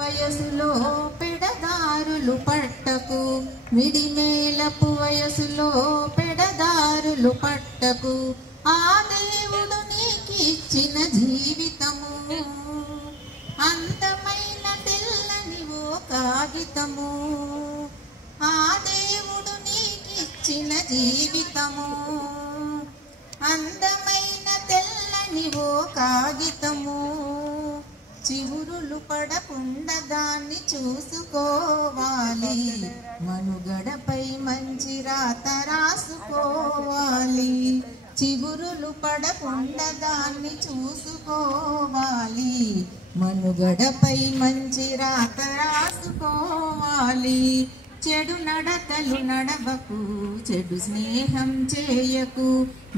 వయసులో పెడదారులు పట్టకు, విడిమేలపు వయసులో పెడదారులు పట్టకు. ఆ దేవుడు నీకిచ్చిన జీవితము అందమైన తెల్లని ఓ కాగితము. ఆ దేవుడు నీకిచ్చిన జీవితము అందమైన తెల్లని ఓ కాగితము. చివురులు పడకుండా దాన్ని చూసుకోవాలి, మనుగడపై మంచి రాత రాసుకోవాలి. చివురులు పడకుండా దాన్ని చూసుకోవాలి, మనుగడపై మంచి రాత రాసుకోవాలి. చెడు నడతలు నడవకు, చెడు స్నేహం చేయకు,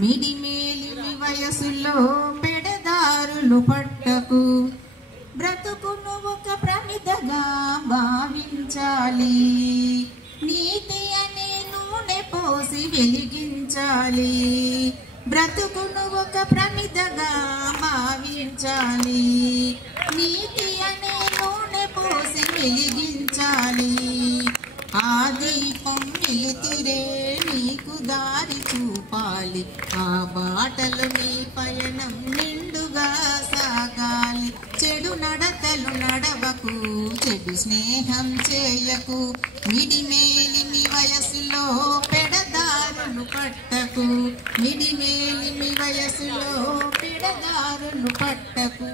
మిడిమేలిమి వయసులో పెడదారులు పట్టకు. బ్రతుకును ఒక ప్రమిదగా భావించాలి, నీతి అనే నూనె పోసి వెలిగించాలి. బ్రతుకును ఒక ప్రమిదగా భావించాలి, నీతి అనే నూనె పోసి వెలిగించాలి. ఆ దీపం వెలుతురే నీకు దారి చూపాలి, ఆ బాటలు నీ పయనం నిండుగా సాగాలి. చెడు నడతలు నడవకు, చెడు స్నేహం చేయకు, మిడిమేలిమి వయసులో పెడదారులు పట్టకు. మిడిమేలిమి వయసులో పెడదారులు పట్టకు.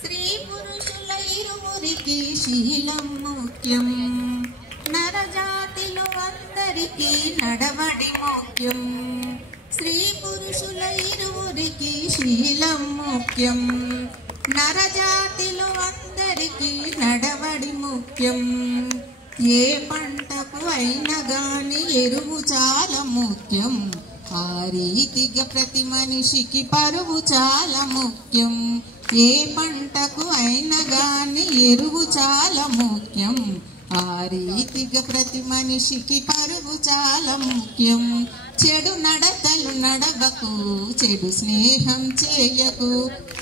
స్త్రీ పురుషుల ఇరువురికి శీలం ముఖ్యం, నరజాతిలో అందరికీ నడవడి ముఖ్యం. స్త్రీ పురుషుల ఇరువురికి శీలం ముఖ్యం, నరజాతిలో అందరికీ నడవడి ముఖ్యం. ఏ పంటకు అయినా గాని ఎరువు చాలా ముఖ్యం, ఆ రీతిగా ప్రతి మనిషికి పరువు చాలా ముఖ్యం. ఏ పంటకు అయినా గాని ఎరువు చాలా ముఖ్యం, ఆ రీతిగా ప్రతి మనిషికి పరువు చాలా ముఖ్యం. చెడు నడతలు నడవకు, చెడు స్నేహం చేయకు,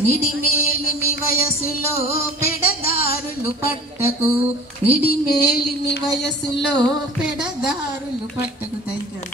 మిడిమేలిమి వయసులో పెడదారులు పట్టకు. మిడిమేలిమి వయసులో పెడదారులు పట్టకు. Thank you.